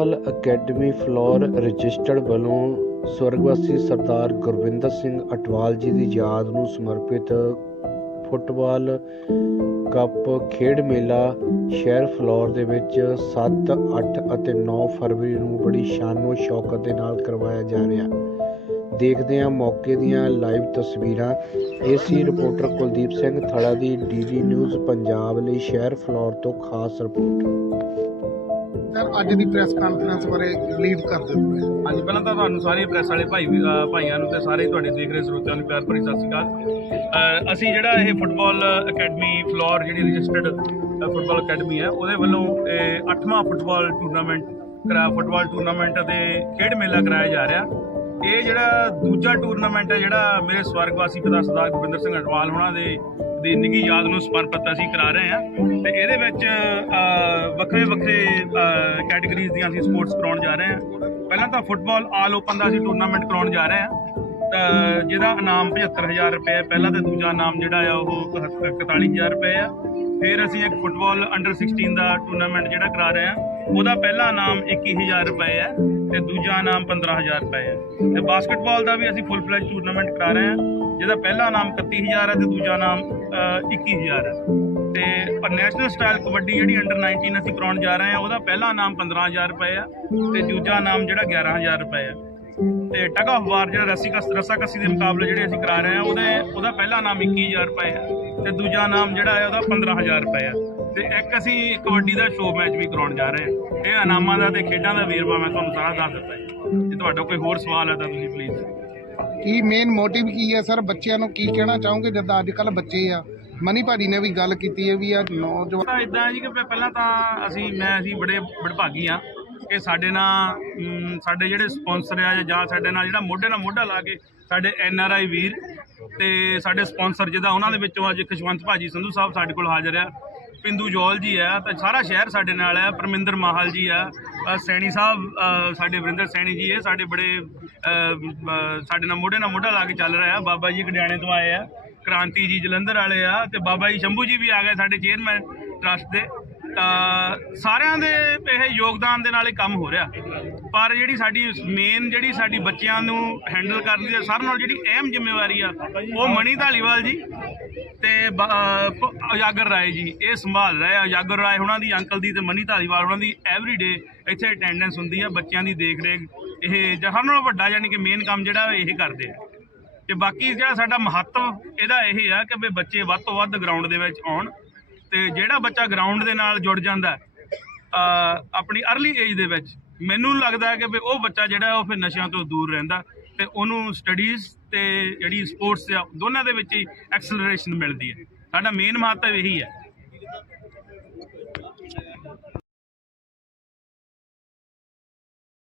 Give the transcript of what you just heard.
Football academy floor registered ਵੱਲੋਂ ਸਵਰਗਵਾਸੀ ਸਰਦਾਰ ਗੁਰਵਿੰਦਰ ਸਿੰਘ ਅਟਵਾਲ ਜੀ ਦੀ ਯਾਦ ਨੂੰ ਸਮਰਪਿਤ ਫੁੱਟਬਾਲ ਕੱਪ ਖੇਡ ਮੇਲਾ ਸ਼ਹਿਰ ਫਲੋਰ ਦੇ ਵਿੱਚ 7, 8 ਅਤੇ 9 ਫਰਵਰੀ ਨੂੰ ਬੜੀ ਸ਼ਾਨੋ ਸ਼ੌਕਤ ਦੇ ਨਾਲ ਕਰਵਾਇਆ ਜਾ ਰਿਹਾ। ਦੇਖਦੇ ਹਾਂ ਮੌਕੇ ਦੀਆਂ ਲਾਈਵ ਤਸਵੀਰਾਂ। ਏਸੀ ਰਿਪੋਰਟਰ ਕੁਲਦੀਪ ਸਿੰਘ ਥੜਾ ਦੀ ਡੀਡੀ ਨਿਊਜ਼ ਪੰਜਾਬ ਲਈ ਸ਼ਹਿਰ ਫਲੋਰ ਤੋਂ ਖਾਸ ਰਿਪੋਰਟ। ਸਰ ਅੱਜ ਦੀ ਪ੍ਰੈਸ ਕਾਨਫਰੰਸ ਬਾਰੇ ਲੀਡ ਕਰ ਦਿਓ ਹਾਂਜੀ ਪਹਿਲਾਂ ਤਾਂ ਤੁਹਾਨੂੰ ਸਾਰੇ ਪ੍ਰੈਸ ਵਾਲੇ ਭਾਈ ਅ, ਭਾਈਆਂ ਨੂੰ ਤੇ ਸਾਰੇ ਤੁਹਾਡੇ ਦੇਖ ਰਹੇ ਸਰੋਤਿਆਂ ਨੂੰ ਪਿਆਰ ਭਰੀ ਸਤਿ ਸ਼੍ਰੀ ਅਕਾਲ। ਅ, ਅਸੀਂ ਜਿਹੜਾ ਇਹ ਫੁੱਟਬਾਲ ਅਕੈਡਮੀ ਫਲੋਰ ਜਿਹੜੀ ਰਜਿਸਟਰਡ ਫੁੱਟਬਾਲ ਅਕੈਡਮੀ ਹੈ ਉਹਦੇ ਵੱਲੋਂ ਇਹ 8ਵਾਂ ਫੁੱਟਬਾਲ ਟੂਰਨਾਮੈਂਟ ਕਰਾ ਫੁੱਟਬਾਲ ਟੂਰਨਾਮੈਂਟ ਅਤੇ ਖੇਡ ਮੇਲਾ ਕਰਾਇਆ ਜਾ ਰਿਹਾ। ਇਹ ਜਿਹੜਾ ਦੂਜਾ ਟੂਰਨਾਮੈਂਟ ਹੈ, ਜਿਹੜਾ ਮੇਰੇ ਸਵਰਗਵਾਸੀ ਪਿਤਾ ਸਰਦਾਰ ਗੁਰਵਿੰਦਰ ਸਿੰਘ ਅਟਵਾਲ ਉਹਨਾਂ ਦੇ, ਦੀ ਨਿੱਘੀ ਯਾਦ ਨੂੰ ਸਮਰਪਿਤ ਅਸੀਂ ਕਰਾ ਰਹੇ ਹਾਂ। ਤੇ ਇਹਦੇ ਵਿੱਚ ਵੱਖਰੇ ਵੱਖਰੇ ਕੈਟਾਗਰੀਜ਼ ਦੀਆਂ ਅਸੀਂ ਸਪੋਰਟਸ ਕਰਾਉਣ ਜਾ ਰਹੇ ਹਾਂ। ਪਹਿਲਾਂ ਤਾਂ ਫੁੱਟਬਾਲ ਆਲ ਓਪਨ ਦਾ ਅਸੀਂ ਟੂਰਨਾਮੈਂਟ ਕਰਾਉਣ ਜਾ ਰਹੇ ਹਾਂ। ਤਾਂ ਜਿਹਦਾ ਇਨਾਮ 75000 ਰੁਪਏ ਹੈ। ਪਹਿਲਾ ਤੇ ਦੂਜਾ ਇਨਾਮ ਜਿਹੜਾ ਆ, ਉਹ 41000 ਰੁਪਏ ਆ। ਫਿਰ ਅਸੀਂ ਇੱਕ ਫੁੱਟਬਾਲ ਅੰਡਰ 16 ਦਾ ਟੂਰਨਾਮੈਂਟ ਜਿਹੜਾ ਕਰਾ ਰਹੇ ਹਾਂ। ਉਹਦਾ ਪਹਿਲਾ ਇਨਾਮ 21000 ਰੁਪਏ ਹੈ ਤੇ ਦੂਜਾ ਇਨਾਮ 15000 ਰੁਪਏ ਹੈ। ਤੇ ਬਾਸਕਟਬਾਲ ਦਾ ਵੀ ਅਸੀਂ ਫੁੱਲ ਫਲੈਜ ਟੂਰਨਾਮੈਂਟ ਕਰਾ ਰਹੇ ਹਾਂ। ਜਿਹਦਾ ਪਹਿਲਾ ਇਨਾਮ 31000 ਹੈ ਤੇ ਦੂਜਾ ਇਨਾਮ ਅ, 21000 ਹੈ। ਤੇ ਨੈਸ਼ਨਲ ਸਟਾਈਲ ਕਬੱਡੀ ਜਿਹੜੀ ਅੰਡਰ 19 ਅਸੀਂ ਕਰਾਉਣ ਜਾ ਰਹੇ ਹਾਂ ਉਹਦਾ ਪਹਿਲਾ ਇਨਾਮ 15000 ਰੁਪਏ ਆ ਤੇ ਦੂਜਾ ਇਨਾਮ ਜਿਹੜਾ 11000 ਰੁਪਏ ਆ ਤੇ ਟਗ ਆਫ ਵਾਰ ਜਿਹੜਾ ਰੱਸੀ ਕਸ ਰੱਸਾ ਦੇ ਮੁਕਾਬਲੇ ਜਿਹੜੇ ਅਸੀਂ ਕਰਾ ਰਹੇ ਹਾਂ ਉਹਦੇ ਉਹਦਾ ਪਹਿਲਾ ਇਨਾਮ 21000 ਰੁਪਏ ਹੈ। ਤੇ ਦੂਜਾ ਇਨਾਮ ਜਿਹੜਾ ਹੈ ਉਹਦਾ 15000 ਰੁਪਏ ਹੈ ਤੇ ਇੱਕ ਅਸੀਂ ਕਬੱਡੀ ਦਾ ਸ਼ੋਅ ਮੈਚ ਵੀ ਕਰਾਉਣ ਜਾ ਰਹੇ ਹਾਂ। ਇਹ ਇਨਾਮਾਂ ਦਾ ਤੇ ਖੇਡਾਂ ਦਾ ਵੇਰਵਾ ਮੈਂ ਤੁਹਾਨੂੰ ਸਾਰਾ ਦੱਸ ਦਿੱਤਾ ਹੈ ਜੇ ਤੁਹਾਡਾ ਕੋਈ ਹੋਰ ਸਵਾਲ ਹੈ ਤਾਂ ਤੁਸੀਂ ਪਲੀਜ਼ ਕੀ ਮੇਨ ਮੋਟਿਵ ਕੀ ਹੈ ਸਰ ਬੱਚਿਆਂ ਨੂੰ ਕੀ ਕਹਿਣਾ ਚਾਹੋਗੇ ਜਦ ਅੱਜ ਕੱਲ ਬੱਚੇ ਆ? ਮਨੀ ਭਾਜੀ ਨੇ ਵੀ ਗੱਲ ਕੀਤੀ ਹੈ ਵੀ ਆ ਨੌਜਵਾਨ ਤਾਂ ਇਦਾਂ ਜੀ ਕਿ ਪਹਿ- ਪਹਿਲਾਂ ਤਾਂ ਅਸੀਂ ਮੈਂ ਅਸੀਂ ਬੜੇ ਬੜਭਾਗੀ ਆ ਕਿ ਸਾਡੇ ਨਾਲ ਸਾਡੇ ਜਿਹੜੇ ਸਪਾਂਸਰ ਆ ਜਾਂ ਸਾਡੇ ਨਾਲ ਜਿਹੜਾ ਮੋਢੇ ਨਾਲ ਮੋਢਾ ਲਾ ਕੇ ਸਾਡੇ ਐਨ ਆਰ ਆਈ ਵੀਰ ਤੇ ਸਾਡੇ ਸਪਾਂਸਰ ਜਿਹਦਾ, ਉਹਨਾਂ ਦੇ ਵਿੱਚੋਂ ਅੱਜ ਖੁਸ਼ਵੰਤ ਭਾਜੀ ਸੰਧੂ ਸਾਹਿਬ ਸਾਡੇ ਕੋਲ ਹਾਜ਼ਰ ਆ। ਪਿੰਦੂ ਜੋਲ ਜੀ ਆ, ਤਾਂ ਸਾਰਾ ਸ਼ਹਿਰ ਸਾਡੇ ਨਾਲ ਆ, ਪਰਮਿੰਦਰ ਮਾਹਲ ਜੀ ਆ ਸੈਣੀ ਸਾਹਿਬ ਸਾਡੇ ਵਰਿੰਦਰ ਸੈਣੀ ਜੀ ਇਹ ਸਾਡੇ ਬੜੇ ਸਾਡੇ ਨਾਲ ਮੋਢੇ ਨਾਲ ਮੋਢਾ ਲਾ ਕੇ ਚੱਲ ਰਿਹਾ ਬਾਬਾ ਜੀ ਗਡਿਆਣੇ ਤੋਂ ਆਏ ਆ, ਕ੍ਰਾਂਤੀ ਜੀ ਜਲੰਧਰ ਵਾਲੇ ਆ, ਤੇ ਬਾਬਾ ਜੀ ਸ਼ੰਭੂ ਜੀ ਵੀ ਆ ਗਏ ਸਾਡੇ ਚੇਅਰਮੈਨ ਟਰਸਟ ਦੇ। ਤਾਂ ਸਾਰਿਆਂ ਦੇ ਇਹ ਯੋਗਦਾਨ ਦੇ ਨਾਲ ਇਹ ਕੰਮ ਹੋ ਰਿਹਾ। ਪਰ ਜਿਹੜੀ ਸਾਡੀ ਮੇਨ ਜਿਹੜੀ ਸਾਡੀ ਬੱਚਿਆਂ ਨੂੰ ਹੈਂਡਲ ਕਰਨ ਦੀ ਸਾਰਿਆਂ ਨਾਲ ਜਿਹੜੀ ਅਹਿਮ ਜ਼ਿੰਮੇਵਾਰੀ ਆ, ਉਹ ਮਣੀ ਧਾਲੀਵਾਲ ਜੀ ਤੇ ਉਜਾਗਰ ਰਾਏ ਜੀ। ਇਹ ਸੰਭਾਲ ਰਹੇ ਆ। ਉਜਾਗਰ ਰਾਏ ਉਹਨਾਂ ਦੀ ਅੰਕਲ ਦੀ ਤੇ ਮਨੀ ਧਾਲੀਵਾਲ ਉਹਨਾਂ ਦੀ ਐਵਰੀ ਡੇ ਇੱਥੇ ਅਟੈਂਡੈਂਸ ਹੁੰਦੀ ਆ, ਬੱਚਿਆਂ ਦੀ ਦੇਖ ਰੇਖ ਇਹ ਜਹਾਂ ਨਾਲੋਂ ਵੱਡਾ ਯਾਨੀ ਕਿ ਮੇਨ ਕੰਮ ਜਿਹੜਾ ਇਹ ਕਰਦੇ ਆ। ਤੇ ਬਾਕੀ ਜਿਹੜਾ ਸਾਡਾ ਮਹੱਤਵ, ਇਹਦਾ ਇਹ ਆ ਕਿ ਵੀ ਬੱਚੇ ਵੱਧ ਤੋਂ ਵੱਧ ਗਰਾਊਂਡ ਦੇ ਵਿੱਚ ਆਉਣ ਤੇ ਜਿਹੜਾ ਬੱਚਾ ਗਰਾਊਂਡ ਦੇ ਨਾਲ ਜੁੜ ਜਾਂਦਾ ਆਪਣੀ ਅਰਲੀ ਏਜ ਦੇ ਵਿੱਚ ਮੈਨੂੰ ਲੱਗਦਾ ਕਿ ਵੀ ਉਹ ਬੱਚਾ ਜਿਹੜਾ ਉਹ ਫਿਰ ਨਸ਼ਿਆਂ ਤੋਂ ਦੂਰ ਰਹਿੰਦਾ ਤੇ ਉਹਨੂੰ ਸਟੱਡੀਜ਼ ਤੇ ਜਿਹੜੀ ਸਪੋਰਟਸ ਆ, ਦੋਨਾਂ ਦੇ ਵਿੱਚ ਹੀ ਐਕਸਲਰੇਸ਼ਨ ਮਿਲਦੀ ਹੈ। ਸਾਡਾ ਮੇਨ ਮਹੱਤਵ ਇਹੀ ਹੈ।